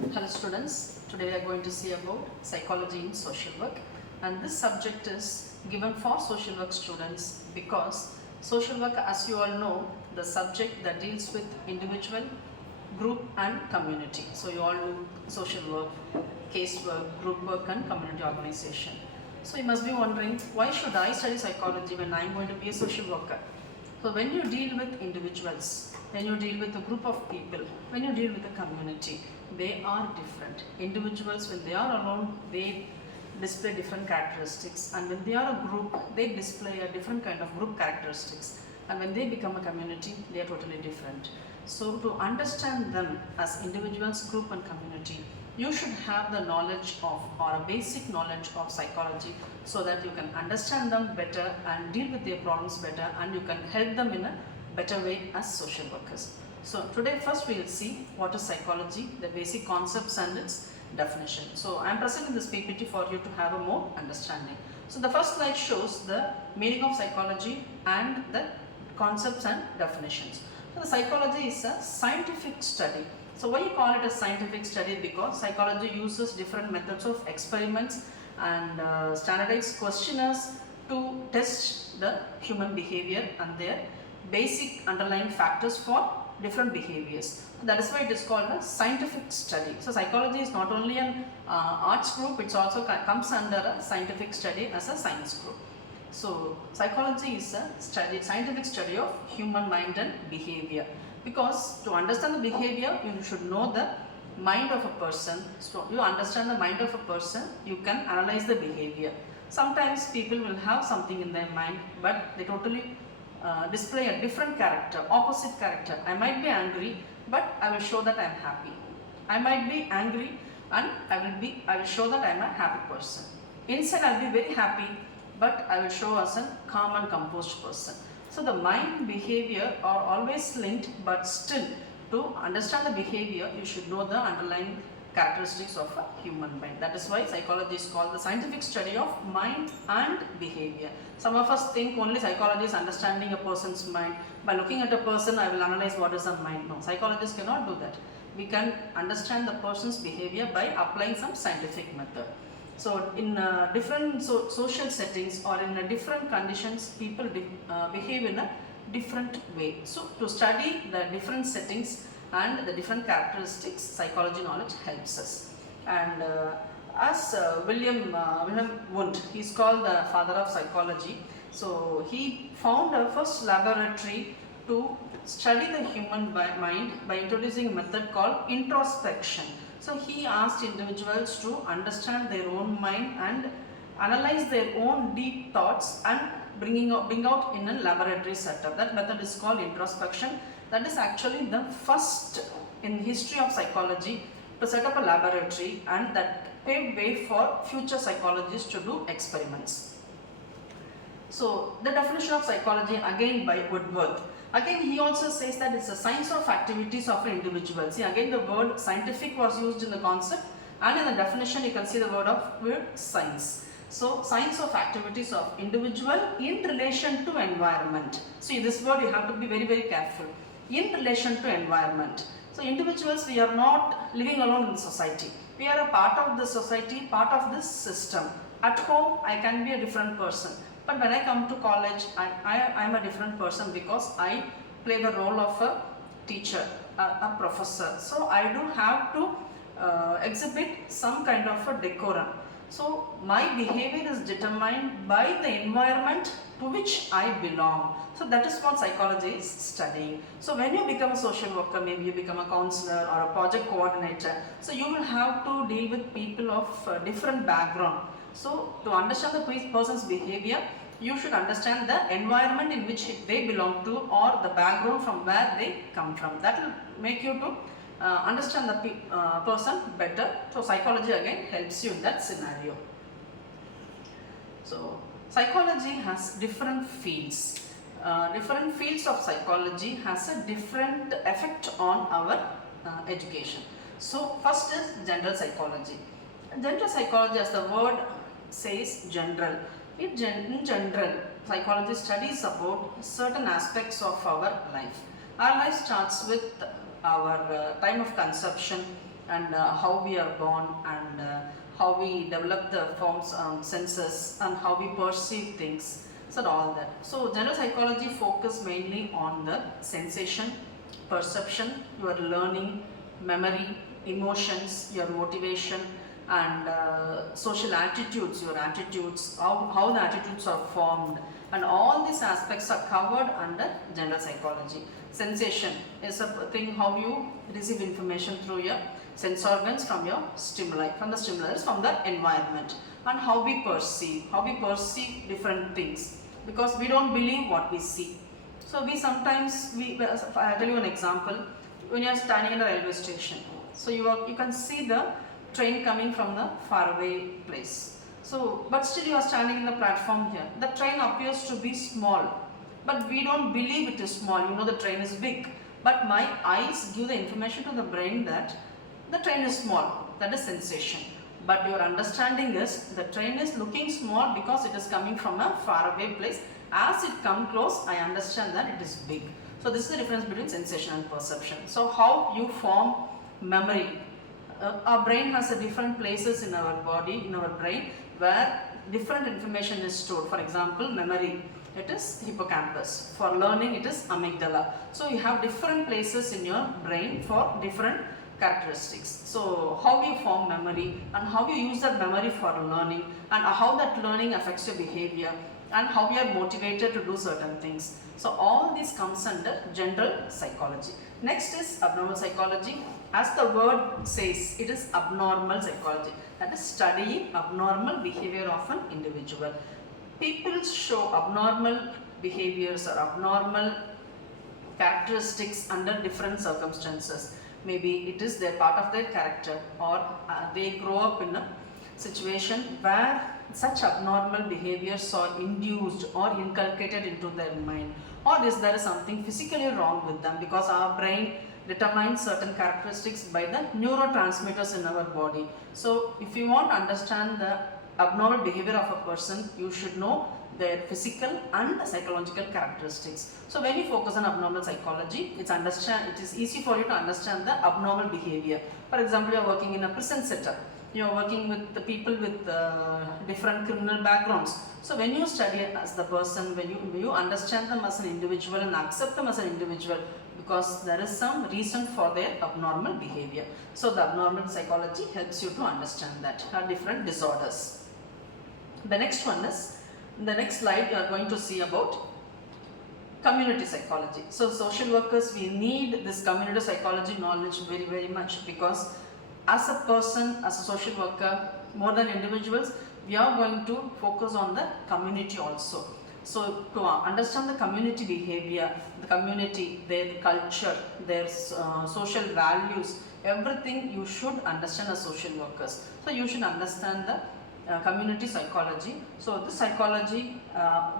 Hello students, today we are going to see about psychology in social work, and this subject is given for social work students because social work, as you all know, the subject that deals with individual, group and community. So you all do social work, case work, group work and community organization. So you must be wondering, why should I study psychology when I am going to be a social worker? So when you deal with individuals, when you deal with a group of people, when you deal with a community, they are different. Individuals, when they are alone, they display different characteristics, and when they are a group, they display a different kind of group characteristics, and when they become a community, they are totally different. So to understand them as individuals, group and community, you should have the knowledge of, or a basic knowledge of psychology, so that you can understand them better and deal with their problems better, and you can help them in a better way as social workers. So today first we will see what is psychology, the basic concepts and its definition. So I am presenting this PPT for you to have a more understanding. So the first slide shows the meaning of psychology and the concepts and definitions. So the psychology is a scientific study. So why you call it a scientific study? Because psychology uses different methods of experiments and standardized questionnaires to test the human behavior and their basic underlying factors for different behaviors. That is why it is called a scientific study. So psychology is not only an arts group, it also comes under a scientific study as a science group. So psychology is a scientific study of human mind and behavior. Because to understand the behavior, you should know the mind of a person. So you understand the mind of a person, you can analyze the behavior. Sometimes people will have something in their mind, but they totally display a different character, opposite character. I might be angry, but I will show that I am happy. I might be angry and I will show that I am a happy person. Inside I will be very happy, but I will show as a calm and composed person. So the mind behavior are always linked, but still to understand the behavior, you should know the underlying characteristics of a human mind. That is why psychology is called the scientific study of mind and behavior. Some of us think only psychology is understanding a person's mind. By looking at a person, I will analyze what is a mind. No, psychologists cannot do that. We can understand the person's behavior by applying some scientific method. So in different social settings or in different conditions, people behave in a different way. So to study the different settings and the different characteristics, psychology knowledge helps us. And as William Wundt, he is called the father of psychology. So he found a first laboratory to study the human mind by introducing a method called introspection. So he asked individuals to understand their own mind and analyze their own deep thoughts and bring out in a laboratory setup. That method is called introspection. That is actually the first in the history of psychology to set up a laboratory, and that paved way for future psychologists to do experiments. So the definition of psychology again by Woodworth. Again he also says that it's a science of activities of an individual. See, again the word scientific was used in the concept, and in the definition you can see the word science. So science of activities of individual in relation to environment. See, this word you have to be very, very careful. In relation to environment. So individuals, we are not living alone in society. We are a part of the society, part of this system. At home, I can be a different person. But when I come to college, I am a different person because I play the role of a teacher, a professor. So I do have to exhibit some kind of a decorum. So my behavior is determined by the environment to which I belong. So that is what psychology is studying. So when you become a social worker, maybe you become a counselor or a project coordinator, so you will have to deal with people of different background. So to understand the person's behavior, you should understand the environment in which they belong to, or the background from where they come from. That will make you to understand the person better. So psychology again helps you in that scenario. So psychology has different fields. Different fields of psychology has a different effect on our education. So first is general psychology. General psychology, as the word says, general. In general, psychology studies about certain aspects of our life. Our life starts with our time of conception, and how we are born, and how we develop the forms, senses, and how we perceive things. So all that. So general psychology focus mainly on the sensation, perception, your learning, memory, emotions, your motivation, and social attitudes, your attitudes, how the attitudes are formed, and all these aspects are covered under general psychology. Sensation is a thing how you receive information through your sense organs from your stimuli, from the stimulus, from the environment, and how we perceive different things, because we don't believe what we see. So we sometimes, I'll tell you an example. When you are standing in a railway station, so you can see the train coming from the faraway place. So, but still you are standing in the platform here. The train appears to be small, but we don't believe it is small. You know the train is big, but my eyes give the information to the brain that the train is small. That is sensation. But your understanding is the train is looking small because it is coming from a faraway place. As it comes close, I understand that it is big. So this is the difference between sensation and perception. So how you form memory. Our brain has a different places in our body, in our brain, where different information is stored. For example, memory, it is hippocampus. For learning, it is amygdala. So you have different places in your brain for different characteristics. So how you form memory, and how you use that memory for learning, and how that learning affects your behavior, and how we are motivated to do certain things. So all this comes under general psychology. Next is abnormal psychology. As the word says, it is abnormal psychology. That is studying abnormal behavior of an individual. People show abnormal behaviors or abnormal characteristics under different circumstances. Maybe it is their part of their character, or they grow up in a situation where such abnormal behaviors are induced or inculcated into their mind, or is there something physically wrong with them, because our brain determines certain characteristics by the neurotransmitters in our body. So if you want to understand the abnormal behavior of a person, you should know their physical and psychological characteristics. So when you focus on abnormal psychology, it is easy for you to understand the abnormal behavior. For example, you are working in a prison setup. You are working with the people with different criminal backgrounds. So when you study as the person, when you understand them as an individual and accept them as an individual, because there is some reason for their abnormal behavior. So the abnormal psychology helps you to understand that different disorders. The next one is, in the next slide you are going to see about community psychology. So social workers, we need this community psychology knowledge very, very much, because as a person, as a social worker, more than individuals, we are going to focus on the community also. So to understand the community behavior, the community, their culture, their social values, everything you should understand as social workers. So you should understand the community psychology. So this psychology,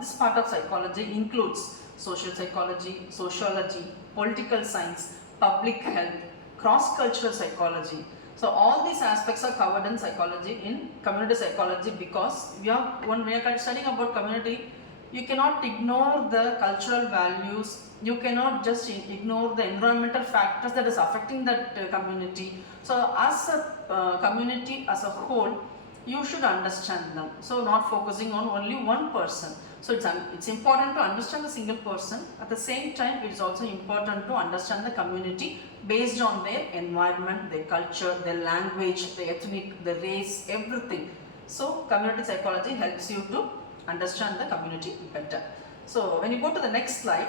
this part of psychology includes social psychology, sociology, political science, public health, cross-cultural psychology. So all these aspects are covered in psychology, in community psychology, because when we are studying about community, you cannot ignore the cultural values, you cannot just ignore the environmental factors that is affecting that community. So as a community as a whole, you should understand them. So not focusing on only one person. So it's important to understand the single person. At the same time, it is also important to understand the community based on their environment, their culture, their language, their ethnic, the race, everything. So community psychology helps you to understand the community better. So when you go to the next slide,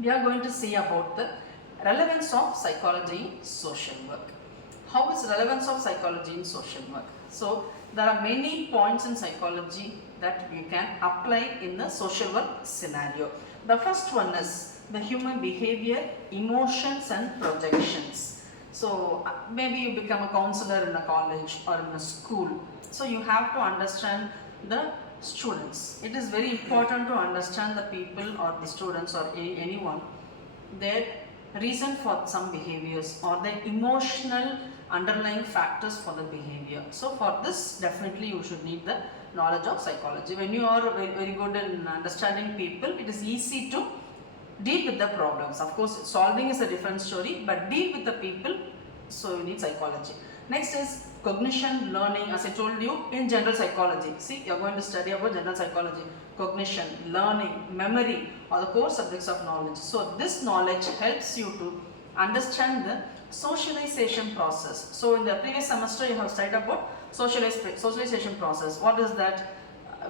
we are going to see about the relevance of psychology in social work. How is relevance of psychology in social work? So there are many points in psychology that you can apply in the social work scenario. The first one is the human behavior, emotions and projections. So maybe you become a counselor in a college or in a school. So you have to understand the students. It is very important to understand the people or the students or anyone, their reason for some behaviors or the emotional underlying factors for the behavior. So for this, definitely you should need the knowledge of psychology. When you are very, very good in understanding people, it is easy to deal with the problems. Of course, solving is a different story, but deal with the people So you need psychology. Next is cognition, learning, as I told you, in general psychology. See, you are going to study about general psychology. Cognition, learning, memory are the core subjects of knowledge. So this knowledge helps you to understand the socialization process. So in the previous semester you have studied about socialization process. What is that?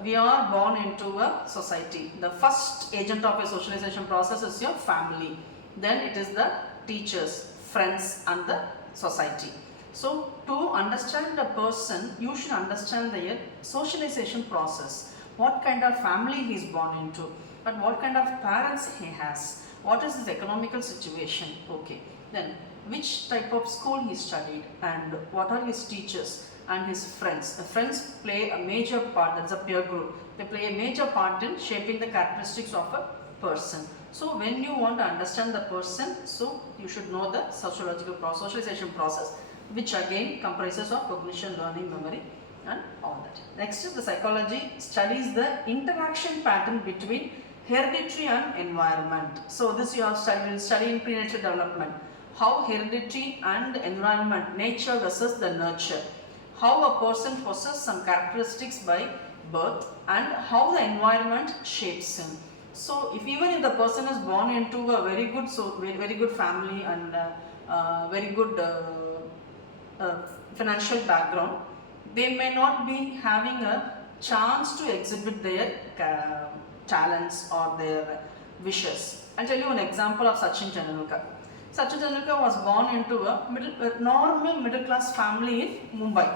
We are born into a society. The first agent of a socialization process is your family. Then it is the teachers, friends and the society. So to understand a person, you should understand their socialization process. What kind of family he is born into, but what kind of parents he has, what is his economical situation, okay. Then which type of school he studied and what are his teachers and his friends. The friends play a major part, that's a peer group. They play a major part in shaping the characteristics of a person. So when you want to understand the person, so you should know the socialization process, which again comprises of cognition, learning, memory and all that. Next is the psychology studies the interaction pattern between hereditary and environment. So this you have study in prenatal development. How hereditary and environment, nature versus the nurture. How a person possesses some characteristics by birth and how the environment shapes him. So even if the person is born into a very good family and very good financial background, they may not be having a chance to exhibit their talents or their wishes. I'll tell you an example of Sachin Tendulkar. Sachin Tendulkar was born into a normal middle class family in Mumbai,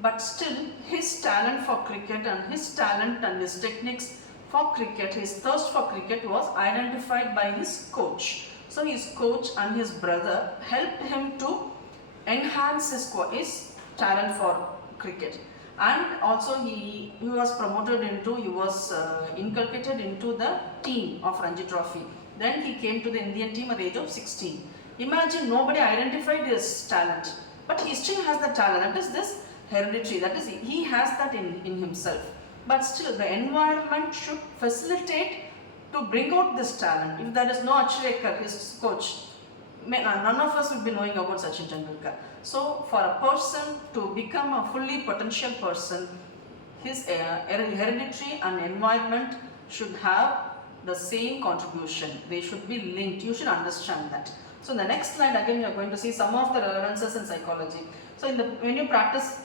but still his talent for cricket and his talent and his techniques for cricket, his thirst for cricket was identified by his coach. So his coach and his brother helped him to enhance his talent for cricket, and also he was promoted into, he was inculcated into the team of Ranji Trophy. Then he came to the Indian team at the age of 16. Imagine, nobody identified his talent, but he still has the talent. That is this hereditary, that is he has that in himself. But still the environment should facilitate to bring out this talent. If there is no Achrekar, his coach, none of us will be knowing about Sachin Tendulkar. So for a person to become a fully potential person, his hereditary and environment should have the same contribution. They should be linked. You should understand that. So in the next slide again you are going to see some of the relevances in psychology. So when you practice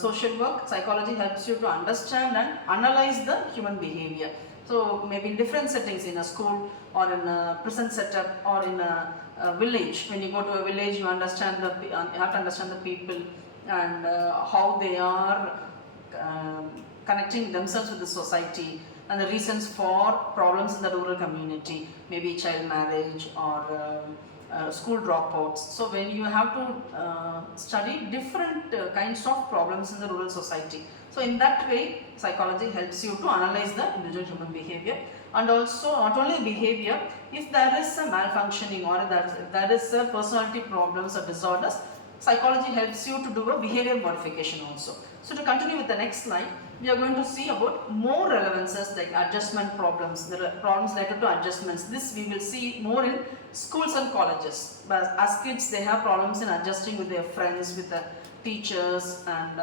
social work, psychology helps you to understand and analyze the human behavior. So maybe in different settings, in a school or in a prison setup or in a village. When you go to a village, you have to understand the people and how they are connecting themselves with the society and the reasons for problems in the rural community, maybe child marriage or school dropouts. So when you have to study different kinds of problems in the rural society. So in that way, psychology helps you to analyze the individual human behavior, and also not only behavior, if there is a malfunctioning or if there is a personality problems or disorders, psychology helps you to do a behavior modification also. So to continue with the next slide, we are going to see about more relevances like adjustment problems. There are problems related to adjustments. This we will see more in schools and colleges. But as kids, they have problems in adjusting with their friends, with the teachers, and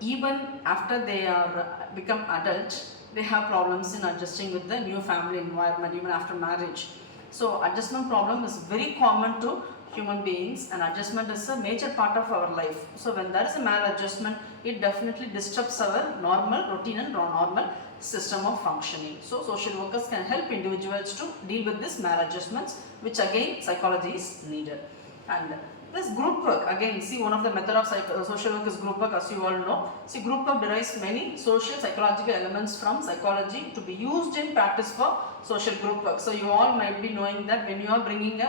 even after they are become adult, they have problems in adjusting with the new family environment, even after marriage. So adjustment problem is very common to human beings, and adjustment is a major part of our life. So when there is a maladjustment, it definitely disrupts our normal routine and normal system of functioning. So social workers can help individuals to deal with these maladjustments, which again psychology is needed. And this group work, again, see, one of the method of social work is group work, as you all know. See, group work derives many social psychological elements from psychology to be used in practice for social group work. So you all might be knowing that when you are bringing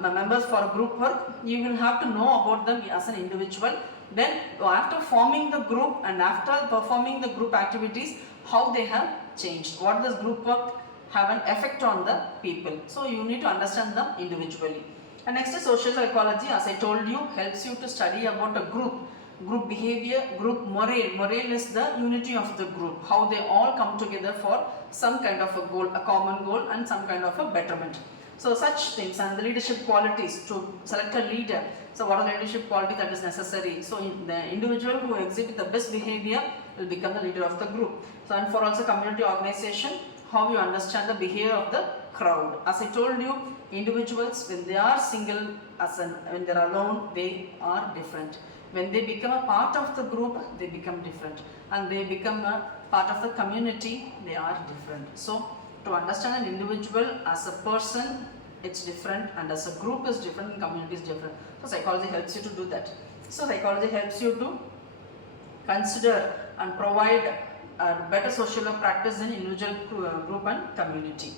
members for a group work, you will have to know about them as an individual. Then after forming the group and after performing the group activities, how they have changed, what does group work have an effect on the people. So you need to understand them individually. And next is social psychology, as I told you, helps you to study about a group behavior, group morale. Morale is the unity of the group, how they all come together for some kind of a goal, a common goal and some kind of a betterment. So such things, and the leadership qualities to select a leader. So what are the leadership quality that is necessary? So the individual who exhibit the best behavior will become the leader of the group. So and for also community organization, how you understand the behavior of the crowd. As I told you, individuals when they are single, when they are alone, they are different. When they become a part of the group, they become different, and they become a part of the community, they are different. So to understand an individual as a person, it's different, and as a group is different, and community is different. So psychology helps you to do that. So psychology helps you to consider and provide a better social work practice in individual, group and community.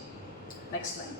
Next slide.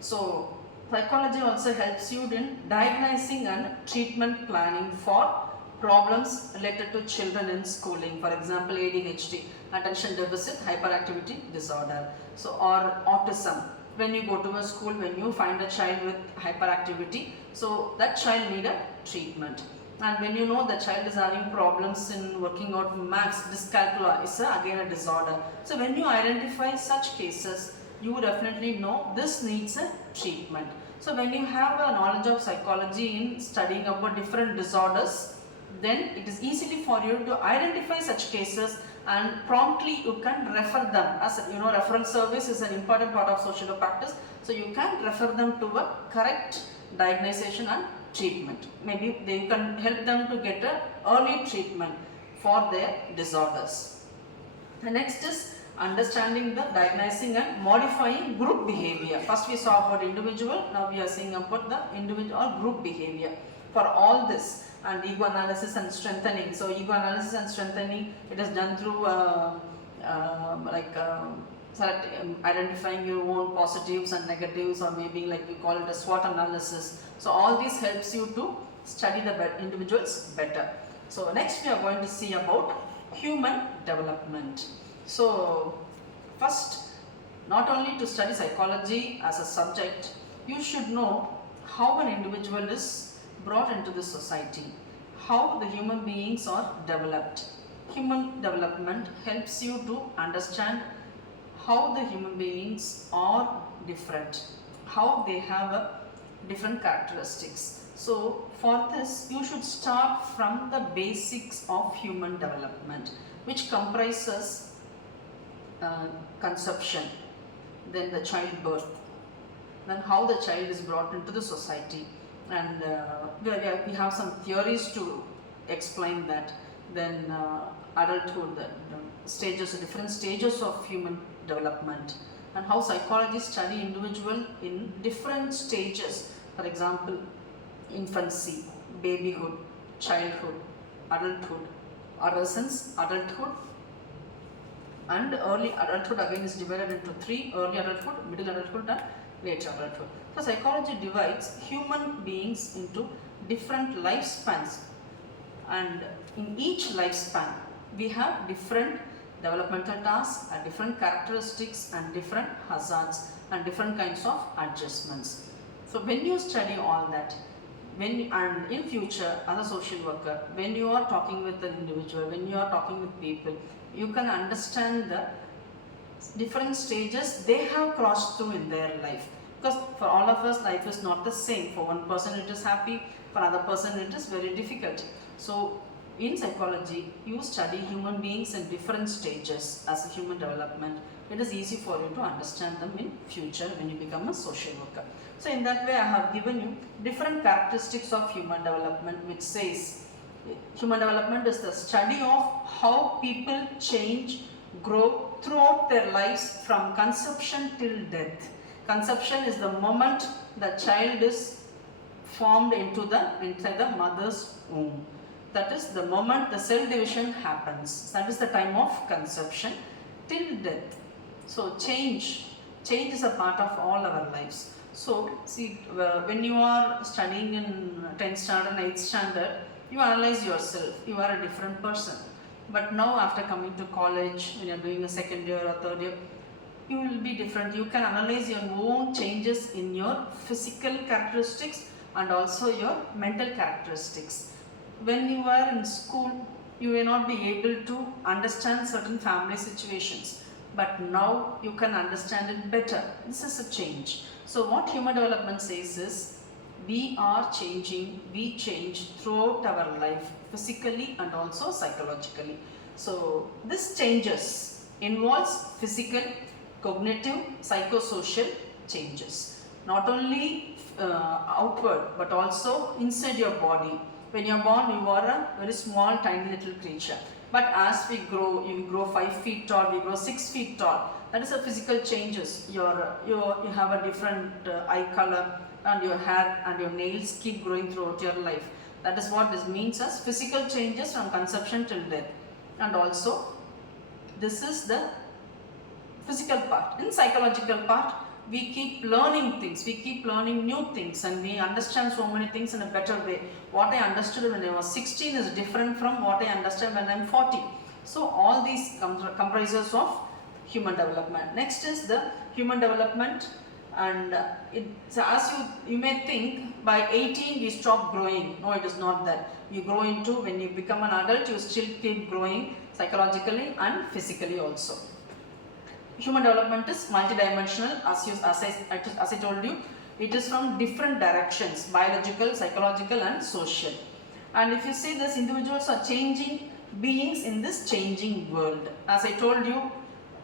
So psychology also helps you in diagnosing and treatment planning for problems related to children in schooling. For example, ADHD, attention deficit hyperactivity disorder, so or autism. When you go to a school, when you find a child with hyperactivity, so that child need a treatment. And when you know the child is having problems in working out maths, dyscalculia is again a disorder. So when you identify such cases, you definitely know this needs a treatment. So when you have a knowledge of psychology in studying about different disorders, then it is easily for you to identify such cases and promptly you can refer them. As you know, referral service is an important part of social practice. So you can refer them to a correct diagnosis and treatment. Maybe they can help them to get a early treatment for their disorders. The next is understanding the diagnosing and modifying group behavior. First we saw about individual, now we are seeing about the individual or group behavior. For all this, and ego analysis and strengthening. So ego analysis and strengthening, it is done through identifying your own positives and negatives, or maybe like we call it a SWOT analysis. So all this helps you to study the individuals better. So next we are going to see about human development. So first, not only to study psychology as a subject, you should know how an individual is brought into the society, how the human beings are developed. Human development helps you to understand how the human beings are different, how they have different characteristics. So for this, you should start from the basics of human development, which comprises conception, then the childbirth, then how the child is brought into the society, and we have some theories to explain that. Then adulthood, the stages, different stages of human development, and how psychologists study individual in different stages. For example, infancy, babyhood, childhood, adulthood, adolescence, adulthood, and early adulthood. Again is divided into three: early adulthood, middle adulthood, and later adulthood. So psychology divides human beings into different lifespans, and in each lifespan we have different developmental tasks and different characteristics and different hazards and different kinds of adjustments. So when you study all that, and in future as a social worker, when you are talking with an individual, when you are talking with people, you can understand the different stages they have crossed through in their life. Because for all of us, life is not the same. For one person it is happy, for another person it is very difficult. So in psychology, you study human beings in different stages as a human development. It is easy for you to understand them in future when you become a social worker. So in that way, I have given you different characteristics of human development, which says human development is the study of how people change, grow throughout their lives from conception till death. Conception is the moment the child is formed inside the mother's womb. That is the moment the cell division happens. That is the time of conception till death. So change is a part of all our lives. So see, when you are studying in 10th standard, 8th standard, you analyze yourself. You are a different person. But now after coming to college, when you are doing a second year or third year, you will be different. You can analyze your own changes in your physical characteristics and also your mental characteristics. When you are in school, you may not be able to understand certain family situations. but now you can understand it better. This is a change. So what human development says is, we are changing, we change throughout our life, physically and also psychologically. So this changes involves physical, cognitive, psychosocial changes. Not only outward but also inside your body. When you are born, you are a very small, tiny little creature. But as we grow, you grow 5 feet tall, we grow 6 feet tall. That is a physical changes. You have a different eye color, and your hair and your nails keep growing throughout your life. That is what this means as physical changes from conception till death. And also, this is the physical part. In psychological part, we keep learning things, we keep learning new things, and we understand so many things in a better way. What I understood when I was 16 is different from what I understand when I am 40. So all these comprises of human development. Next is the human development, and as you may think by 18 we stop growing. No, it is not that. You grow into, when you become an adult, you still keep growing psychologically and physically also. Human development is multidimensional, as I told you. It is from different directions: biological, psychological and social. And if you see this, individuals are changing beings in this changing world. As I told you,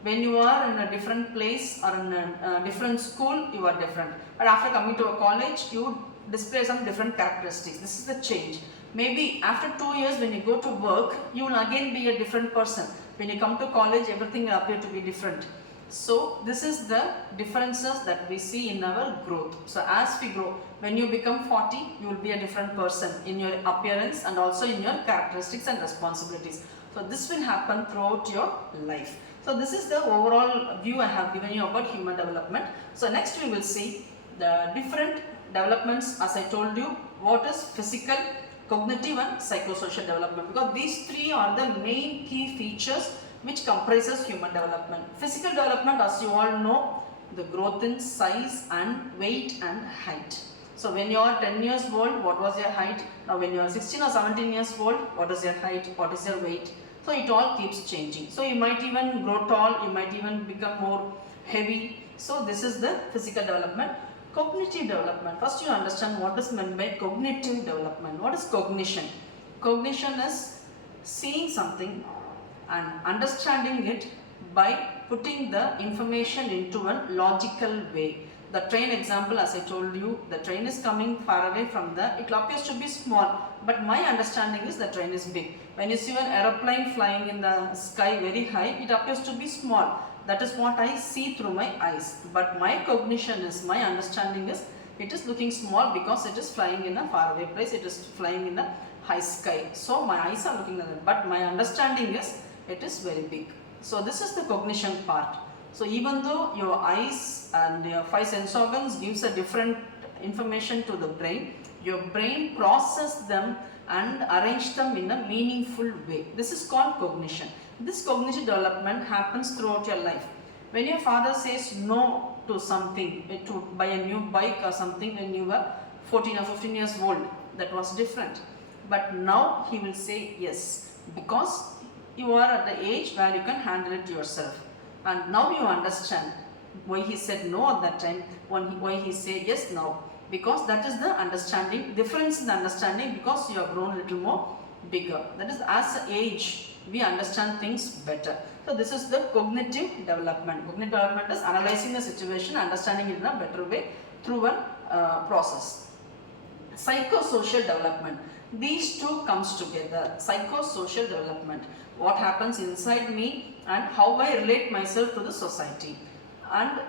when you are in a different place or in a different school, you are different. But after coming to a college, you display some different characteristics. This is the change. Maybe after 2 years, when you go to work, you will again be a different person. When you come to college, everything will appear to be different. So this is the differences that we see in our growth. So as we grow, when you become 40, you will be a different person in your appearance and also in your characteristics and responsibilities. So this will happen throughout your life. So this is the overall view I have given you about human development. So next we will see the different developments. As I told you, what is physical, cognitive and psychosocial development, because these three are the main key features which comprises human development. Physical development, as you all know, the growth in size and weight and height. So when you are 10 years old, what was your height? Now when you are 16 or 17 years old, what is your height? What is your weight? So it all keeps changing. So you might even grow tall, you might even become more heavy. So this is the physical development. Cognitive development. First you understand what is meant by cognitive development. What is cognition? Cognition is seeing something and understanding it by putting the information into a logical way. The train example, as I told you, the train is coming far away from it appears to be small, but my understanding is the train is big. When you see an aeroplane flying in the sky very high, it appears to be small. That is what I see through my eyes. But my cognition is, my understanding is, it is looking small because it is flying in a far away place, it is flying in a high sky. So my eyes are looking at it, but my understanding is, it is very big. So this is the cognition part. So even though your eyes and your 5 sense organs gives a different information to the brain, your brain processes them and arrange them in a meaningful way. This is called cognition. This cognitive development happens throughout your life. When your father says no to something, to buy a new bike or something when you were 14 or 15 years old, that was different. But now he will say yes, because you are at the age where you can handle it yourself. And now you understand why he said no at that time, why he said yes now. Because that is the understanding, difference in the understanding, because you have grown a little more bigger. That is, as age, we understand things better. So this is the cognitive development. Cognitive development is analyzing the situation, understanding it in a better way through a process. Psychosocial development. These two comes together. Psychosocial development. What happens inside me and how I relate myself to the society. And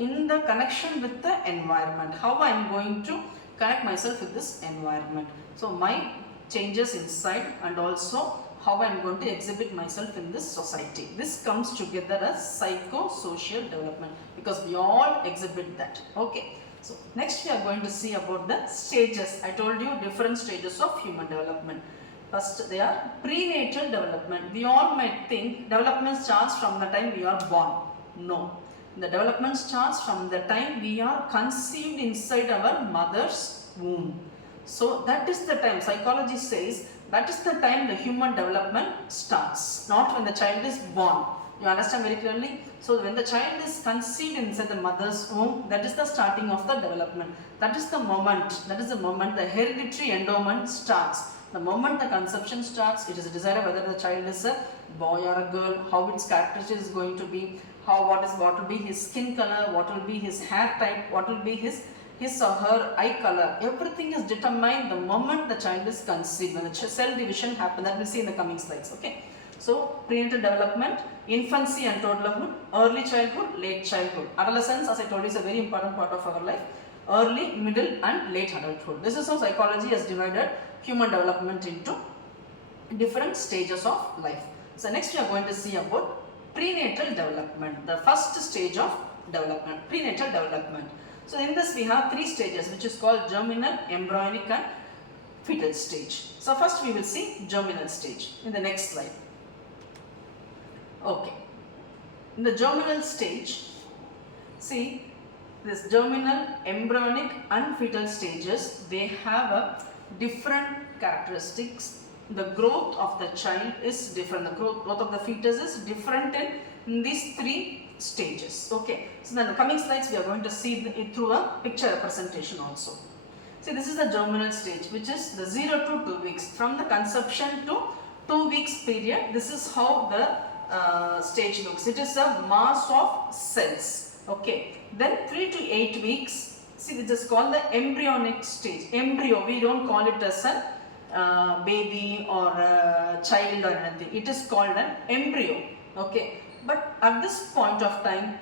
in the connection with the environment. How I am going to connect myself with this environment. So my changes inside and also how I am going to exhibit myself in this society. This comes together as psychosocial development, because we all exhibit that. Okay. So next we are going to see about the stages. I told you different stages of human development. First they are prenatal development. We all might think development starts from the time we are born. No. The development starts from the time we are conceived inside our mother's womb. So that is the time, psychology says, that is the time the human development starts. Not when the child is born. You understand very clearly? So when the child is conceived inside the mother's womb, that is the starting of the development. That is the moment the hereditary endowment starts. The moment the conception starts, it is decided whether the child is a boy or a girl, how its characteristic is going to be, what will be his skin color, what will be his hair type, what will be his or her eye color. Everything is determined the moment the child is conceived, when the cell division happens. That we'll see in the coming slides. Okay. So prenatal development, infancy and toddlerhood, early childhood, late childhood. Adolescence, as I told you, is a very important part of our life. Early, middle and late adulthood. This is how psychology has divided human development into different stages of life. So next we are going to see about prenatal development, the first stage of development, prenatal development. So in this we have three stages, which is called germinal, embryonic and fetal stage. So first we will see germinal stage in the next slide. Okay, in the germinal stage, see this germinal, embryonic and fetal stages, they have a different characteristics. The growth of the child is different, the growth of the fetus is different in these three stages. Okay, so then the coming slides we are going to see it through a picture representation also. See, this is the germinal stage, which is the 0 to 2 weeks. From the conception to 2 weeks period, this is how the stage looks. It is a mass of cells. Okay, then 3 to 8 weeks, see, this is called the embryonic stage. Embryo, we don't call it as a baby or a child or anything. It is called an embryo. Okay, but at this point of time,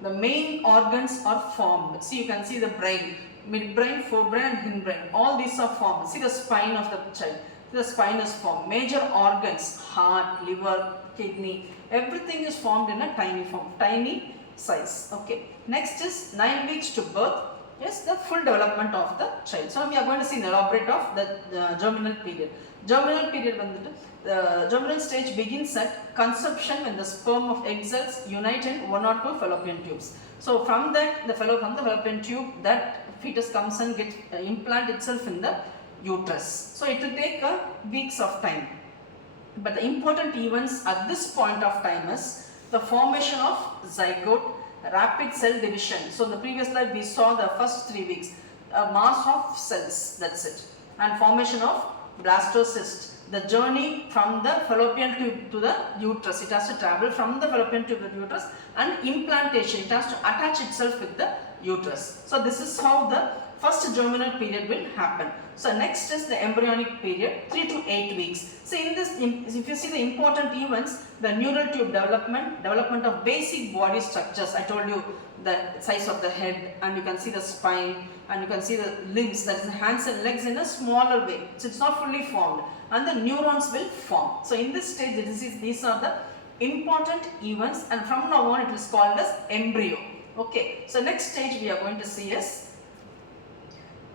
the main organs are formed. See, you can see the brain, midbrain, forebrain and hindbrain. All these are formed. See the spine of the child. The spine is formed. Major organs, heart, liver, kidney, everything is formed in a tiny form, tiny size. Okay. Next is 9 weeks to birth. Yes, the full development of the child. So we are going to see an elaborate of the germinal period. Germinal period, the germinal stage begins at conception, when the sperm of egg cells unite in 1 or 2 fallopian tubes. So from that, from the fallopian tube, that fetus comes and gets implant itself in the uterus. So it will take weeks of time. But the important events at this point of time is the formation of zygote, rapid cell division. So in the previous slide we saw the first 3 weeks, a mass of cells, that's it, and formation of blastocyst. The journey from the fallopian tube to the uterus, it has to travel from the fallopian tube to the uterus, and implantation, it has to attach itself with the uterus. So this is how the first germinal period will happen. So next is the embryonic period, 3 to 8 weeks. So in this, if you see the important events, the neural tube development of basic body structures. I told you the size of the head, and you can see the spine, and you can see the limbs, that is the hands and legs, in a smaller way. So it's not fully formed, and the neurons will form. So in this stage, these are the important events, and from now on it is called as embryo. Okay, so next stage we are going to see is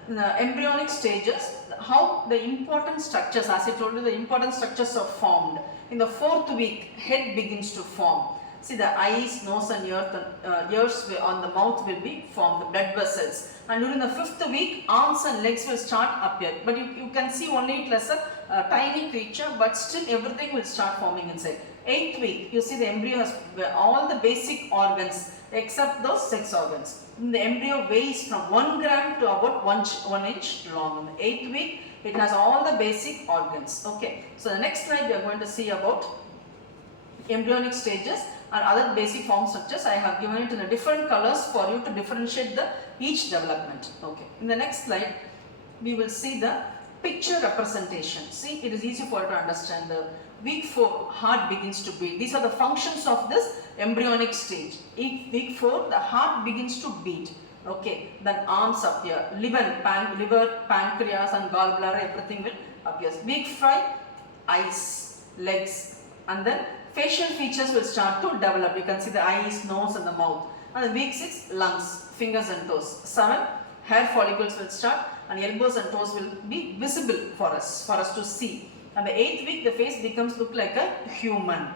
the embryonic stages, how the important structures, as I told you, the important structures are formed. In the 4th week, head begins to form. See, the eyes, nose and ears on the mouth will be formed, the blood vessels. And during the 5th week, arms and legs will start appear. But you can see only it as a tiny creature, but still everything will start forming inside. 8th week, you see the embryo has all the basic organs except those sex organs. The embryo weighs from 1 gram to about 1 inch long. In the 8th week, it has all the basic organs. Okay. So the next slide we are going to see about embryonic stages and other basic form structures. I have given it in a different colors for you to differentiate each development. Okay. In the next slide, we will see the picture representation. See, it is easy for you to understand. The week 4, heart begins to beat. These are the functions of this embryonic stage. Week 4, the heart begins to beat. Okay, then arms appear, liver, pancreas and gallbladder, everything will appear. Week 5, eyes, legs, and then facial features will start to develop. You can see the eyes, nose and the mouth. And then week 6, lungs, fingers and toes. 7, hair follicles will start, and elbows and toes will be visible for us to see. And the 8th week, the face look like a human.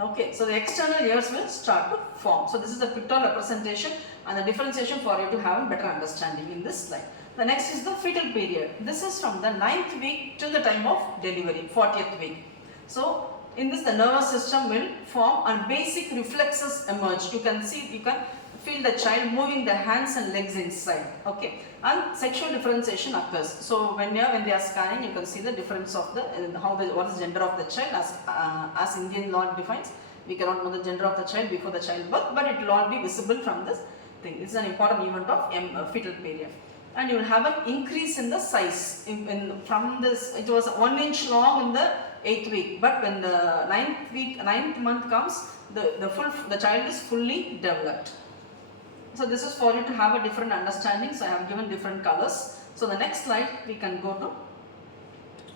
Okay, so the external ears will start to form. So this is the pictorial representation and the differentiation for you to have a better understanding in this slide. The next is the fetal period. This is from the 9th week till the time of delivery, 40th week. So in this the nervous system will form and basic reflexes emerge. You can feel the child moving the hands and legs inside. Okay, and sexual differentiation occurs. So when they are scanning, you can see the difference of the what is the gender of the child as Indian law defines. We cannot know the gender of the child before the childbirth, but it will all be visible from this thing. It's an important event of fetal period. And you will have an increase in the size. From this, it was 1 inch long in the 8th week, but when the 9th month comes, the child is fully developed. So this is for you to have a different understanding. So I have given different colors. So the next slide we can go to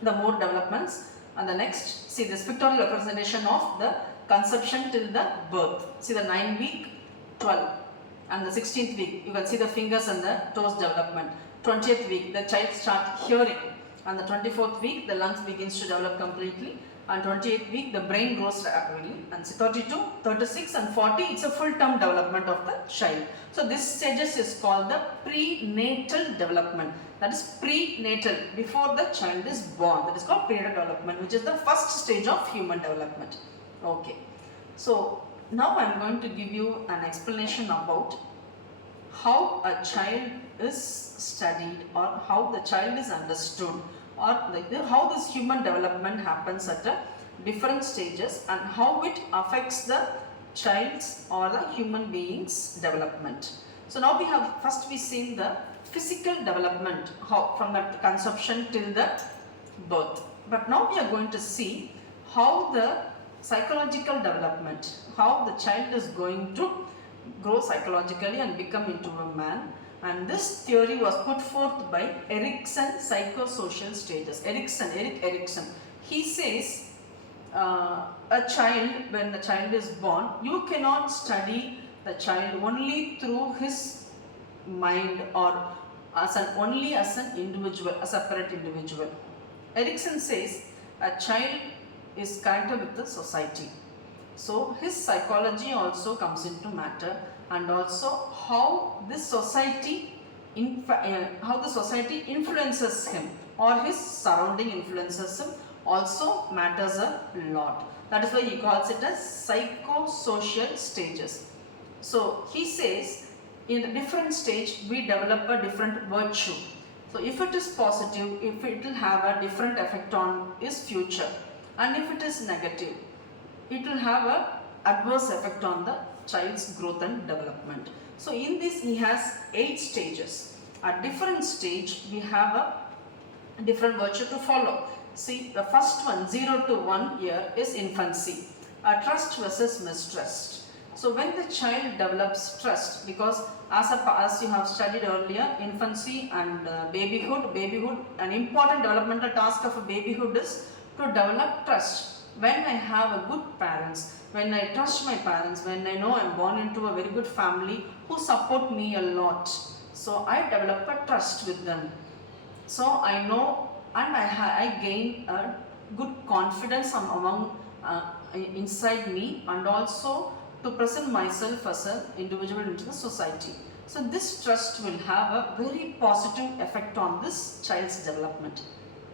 the more developments, and the next, see this pictorial representation of the conception till the birth. See the 9th week, 12, and the 16th week you can see the fingers and the toes development. 20th week the child starts hearing, and the 24th week the lungs begins to develop completely, and 28th week the brain grows rapidly, and 32, 36 and 40 it's a full term development of the child. So this stages is called the prenatal development. That is prenatal, before the child is born. That is called prenatal development, which is the first stage of human development. Okay, so now I am going to give you an explanation about how a child is studied, or how the child is understood, or how this human development happens at a different stages, and how it affects the child's or the human being's development. So now we've seen the physical development, how from the conception till the birth. But now we are going to see how the psychological development, how the child is going to grow psychologically and become into a man. And this theory was put forth by Erikson, psychosocial stages. Erik Erikson. He says when the child is born, you cannot study the child only through his mind, or only as an individual, a separate individual. Erikson says a child is connected with the society. So his psychology also comes into matter, and also how this society influences him, or his surrounding influences him, also matters a lot. That is why he calls it as psychosocial stages. So he says in a different stage we develop a different virtue. So if it is positive, if it will have a different effect on his future, and if it is negative, it will have an adverse effect on the child's growth and development. So in this he has 8 stages. At different stage we have a different virtue to follow. See, the first one, 0 to 1 year, is infancy. Trust versus mistrust. So when the child develops trust, because as you have studied earlier, infancy and babyhood, an important developmental task of a babyhood is to develop trust. When I have a good parents, when I trust my parents, when I know I am born into a very good family who support me a lot, so I develop a trust with them. So I know, and I gain a good confidence inside me, and also to present myself as an individual into the society. So this trust will have a very positive effect on this child's development.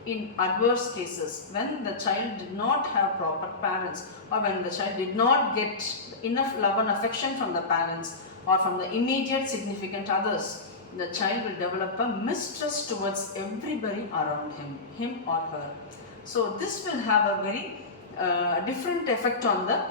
In adverse cases, when the child did not have proper parents, or when the child did not get enough love and affection from the parents, or from the immediate significant others, the child will develop a mistrust towards everybody around him or her. So this will have a very different effect on the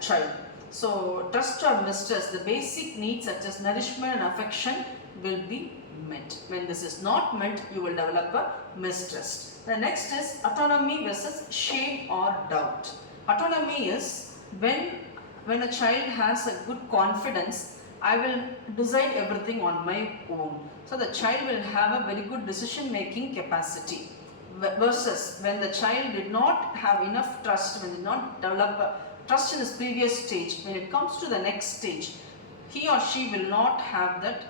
child. So trust or mistrust, the basic needs such as nourishment and affection will be met. When this is not met, you will develop a mistrust. The next is autonomy versus shame or doubt. Autonomy is when a child has a good confidence, I will decide everything on my own. So the child will have a very good decision making capacity. Versus when the child did not have enough trust, when did not develop trust in his previous stage, when it comes to the next stage, he or she will not have that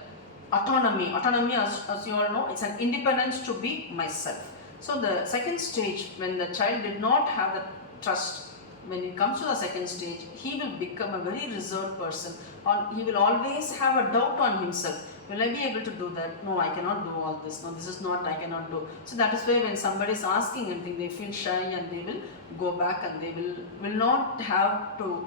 autonomy. Autonomy, as you all know, it's an independence to be myself. So the second stage, when the child did not have the trust, when it comes to the second stage, he will become a very reserved person, or he will always have a doubt on himself. Will I be able to do that? No, I cannot do all this. No, this is not, I cannot do. So that is why when somebody is asking anything, they feel shy and they will go back and they will not have to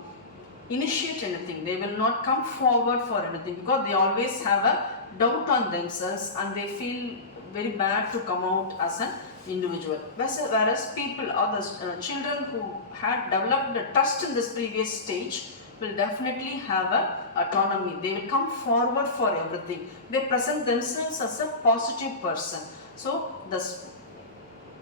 initiate anything. They will not come forward for anything because they always have a doubt on themselves and they feel very bad to come out as an individual. Whereas people or the children who had developed the trust in this previous stage will definitely have a autonomy. They will come forward for everything. They present themselves as a positive person. So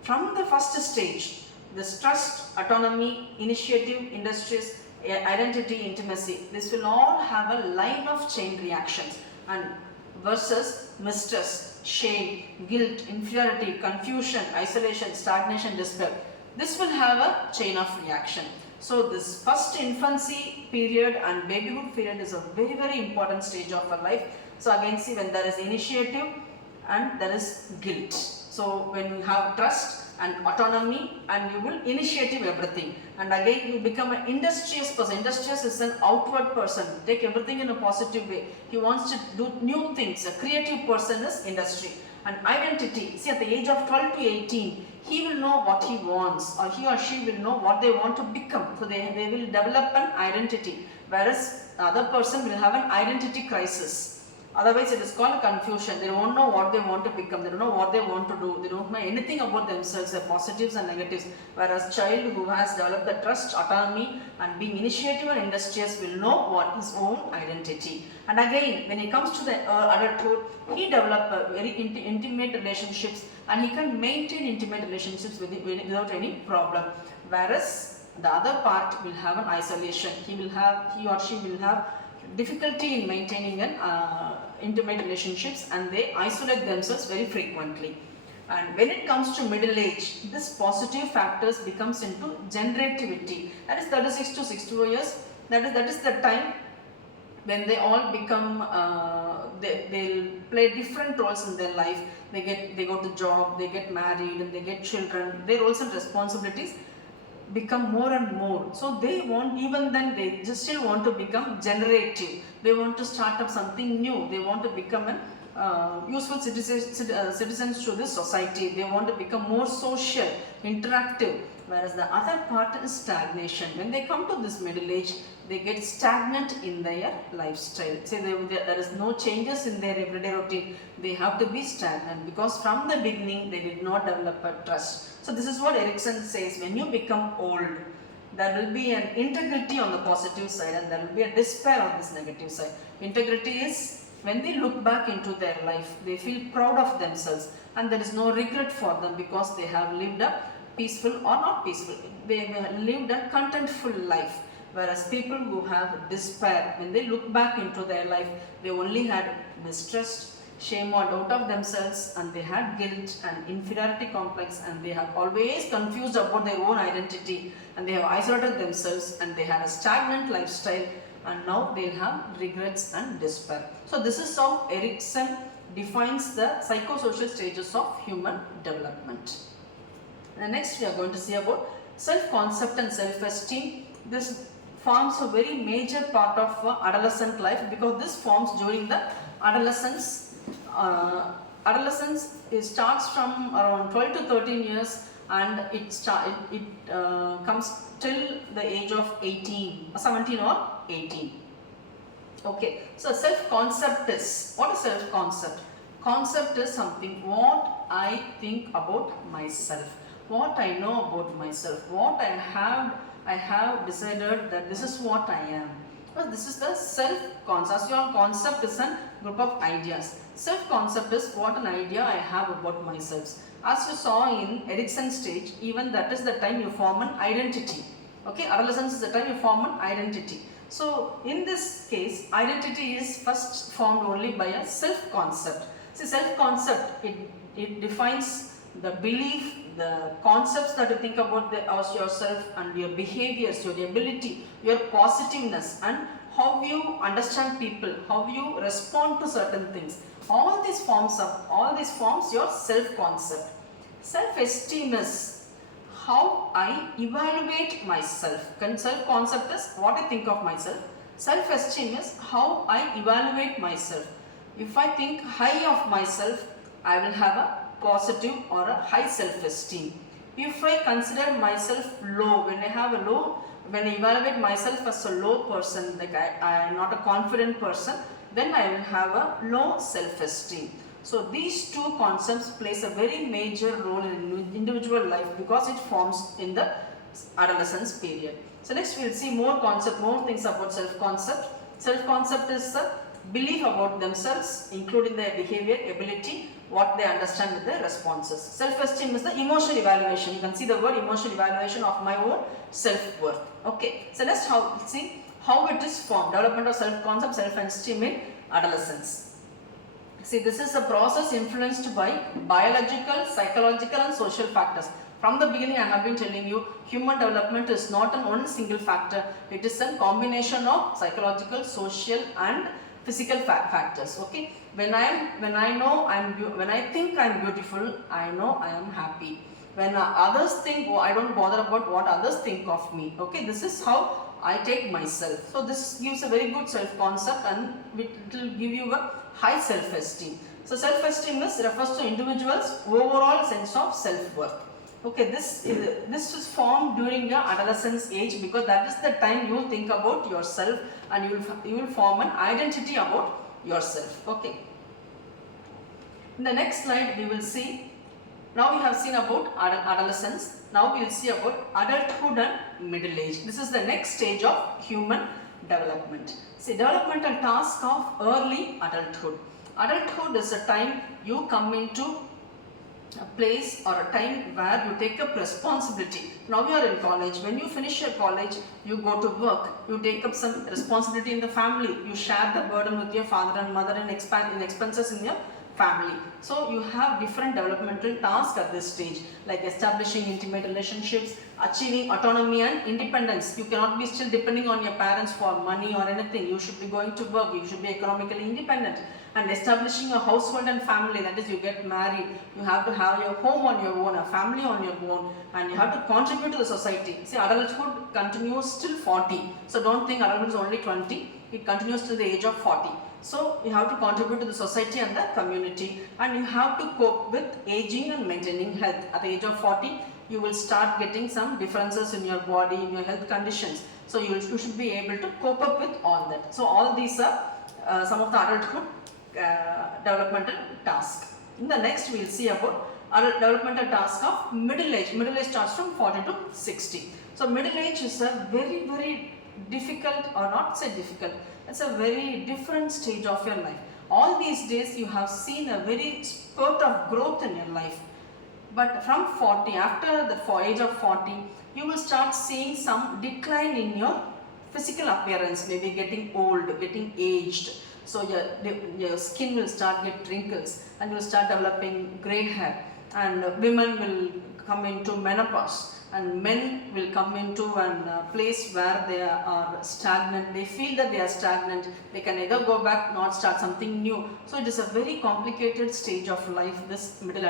from the first stage, this trust, autonomy, initiative, industrious, identity, intimacy, this will all have a line of chain reactions, and versus mistrust, shame, guilt, inferiority, confusion, isolation, stagnation, despair. This will have a chain of reaction. So this first infancy period and babyhood period is a very, very important stage of our life. So again, see, when there is initiative and there is guilt. So when you have trust and autonomy and you will initiative everything, and again you become an industrious person. Industrious is an outward person, take everything in a positive way. He wants to do new things. A creative person is industry. And identity, see, at the age of 12 to 18, he will know what he wants, or he or she will know what they want to become. So they will develop an identity, whereas the other person will have an identity crisis. Otherwise, it is called confusion. They don't know what they want to become. They don't know what they want to do. They don't know anything about themselves, their positives and negatives. Whereas child who has developed the trust, autonomy and being initiative and industrious will know what his own identity. And again, when he comes to the adulthood, he develops very intimate relationships and he can maintain intimate relationships without any problem. Whereas the other part will have an isolation. He or she will have difficulty in maintaining an intimate relationships and they isolate themselves very frequently. And when it comes to middle age, this positive factors becomes into generativity. That is 36 to 64 years. That is the time when they all become, they'll play different roles in their life. They go to job, they get married, and they get children. Their roles and responsibilities become more and more. So they want, even then they just still want to become generative. They want to start up something new. They want to become an useful citizens to this society. They want to become more social, interactive. Whereas the other part is stagnation. When they come to this middle age, they get stagnant in their lifestyle. Say there is no changes in their everyday routine. They have to be stagnant because from the beginning they did not develop a trust. So this is what Erickson says: when you become old, there will be an integrity on the positive side and there will be a despair on this negative side. Integrity is when they look back into their life, they feel proud of themselves and there is no regret for them because they have lived a peaceful or not peaceful, they have lived a contentful life. Whereas people who have despair, when they look back into their life, they only had mistrust, shame or doubt of themselves, and they had guilt and inferiority complex, and they have always confused about their own identity, and they have isolated themselves, and they had a stagnant lifestyle, and now they have regrets and despair. So this is how Erickson defines the psychosocial stages of human development. And next we are going to see about self-concept and self-esteem. This forms a very major part of adolescent life because this forms during the adolescence. Adolescence starts from around 12 to 13 years and it comes till the age of 18, 17 or 18. Okay, so self-concept is, what is self-concept? Concept is something what I think about myself, what I know about myself, what I have decided that this is what I am. Well, this is the self-concept. Your concept is a group of ideas. Self-concept is what an idea I have about myself. As you saw in Erickson stage, even that is the time you form an identity. Okay, adolescence is the time you form an identity. So in this case, identity is first formed only by a self-concept. See, self-concept, it defines the belief, the concepts that you think about yourself and your behaviors, your ability, your positiveness and how you understand people, how you respond to certain things. All these forms your self-concept. Self-esteem is how I evaluate myself. Self-concept is what I think of myself. Self-esteem is how I evaluate myself. If I think high of myself, I will have a positive or a high self-esteem. If I consider myself low, when I have a low, when I evaluate myself as a low person, like I am not a confident person, then I will have a low self-esteem. So these two concepts plays a very major role in individual life because it forms in the adolescence period. So next we will see more things about self-concept. Self-concept is a belief about themselves, including their behavior, ability, what they understand with their responses. Self-esteem is the emotional evaluation. You can see the word emotional evaluation of my own self-worth. Okay. So let's see how it is formed. Development of self-concept, self-esteem in adolescence. See, this is a process influenced by biological, psychological and social factors. From the beginning I have been telling you, human development is not an one single factor. It is a combination of psychological, social and physical factors. Okay. When I think I am beautiful, I know I am happy. When others think, I don't bother about what others think of me. Okay. This is how I take myself. So this gives a very good self-concept and it will give you a high self-esteem. So self-esteem refers to individual's overall sense of self-worth. Okay, this is formed during your adolescence age because that is the time you think about yourself and you will form an identity about yourself. Okay. In the next slide we will see, now we have seen about adolescence, now we will see about adulthood and middle age. This is the next stage of human development. See, developmental task of early adulthood. Adulthood is a time you come into a place or a time where you take up responsibility. Now you are in college. When you finish your college, you go to work. You take up some responsibility in the family. You share the burden with your father and mother in expenses in your family. So you have different developmental tasks at this stage, like establishing intimate relationships, achieving autonomy and independence. You cannot be still depending on your parents for money or anything. You should be going to work. You should be economically independent. And establishing a household and family, that is, you get married, you have to have your home on your own, a family on your own, and you have to contribute to the society. See, adulthood continues till 40. So don't think adulthood is only 20, it continues till the age of 40. So you have to contribute to the society and the community, and you have to cope with aging and maintaining health. At the age of 40, you will start getting some differences in your body, in your health conditions. So you should be able to cope up with all that. So all these are some of the adulthood developmental tasks. In the next we will see about developmental task of middle age. Middle age starts from 40 to 60. So middle age is a very, very difficult, or not say difficult, it's a very different stage of your life. All these days you have seen a very spurt of growth in your life. But from 40, after the age of 40, you will start seeing some decline in your physical appearance, maybe getting old, getting aged. So your skin will start get wrinkles and you will start developing grey hair, and women will come into menopause and men will come into a place where they are stagnant. They feel that they are stagnant. They can either go back, not start something new. So it is a very complicated stage of life, this middle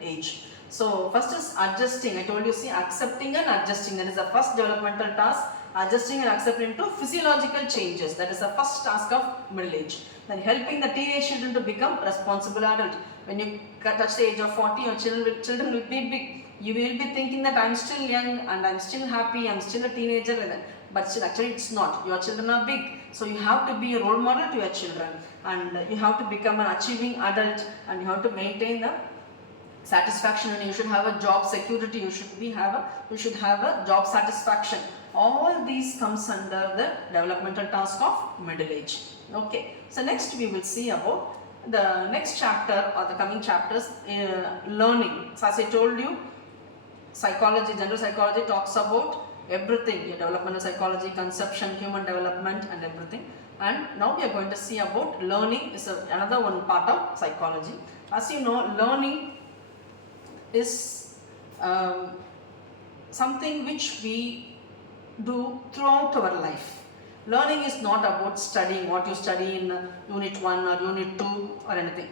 age. So first is adjusting. I told you, see, accepting and adjusting. That is the first developmental task. Adjusting and accepting to physiological changes. That is the first task of middle age. Then helping the teenage children to become responsible adult. When you touch the age of 40, your children will be big. You will be thinking that I am still young and I am still happy, I am still a teenager, but still actually it's not. Your children are big. So you have to be a role model to your children, and you have to become an achieving adult, and you have to maintain the satisfaction, and you should have a job security, you should have a job satisfaction. All these comes under the developmental task of middle age. Okay. So next we will see about the next chapter or the coming chapters, learning. So as I told you, psychology, general psychology talks about everything, your developmental psychology, conception, human development and everything. And now we are going to see about learning is another one part of psychology. As you know, learning is something which we do throughout our life. Learning is not about studying what you study in unit 1 or unit 2 or anything.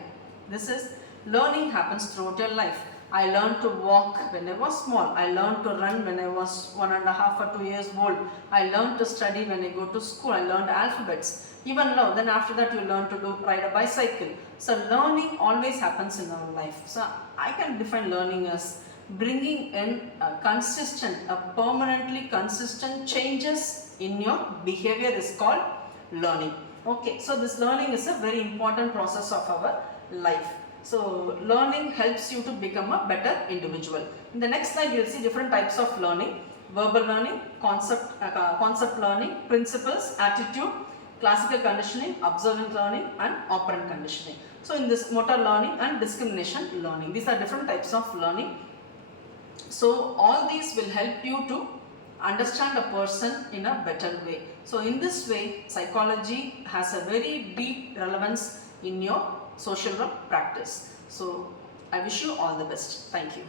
This is learning happens throughout your life. I learned to walk when I was small. I learned to run when I was 1.5 or 2 years old. I learned to study when I go to school. I learned alphabets. Even now, then after that you learn to ride a bicycle. So learning always happens in our life. So I can define learning as bringing in a permanently consistent changes in your behavior is called learning. Okay, so this learning is a very important process of our life. So learning helps you to become a better individual. In the next slide, you will see different types of learning: verbal learning, concept learning, principles, attitude, classical conditioning, observant learning, and operant conditioning. So in this, motor learning and discrimination learning, these are different types of learning. So all these will help you to understand a person in a better way. So in this way, psychology has a very deep relevance in your social work practice. So I wish you all the best. Thank you.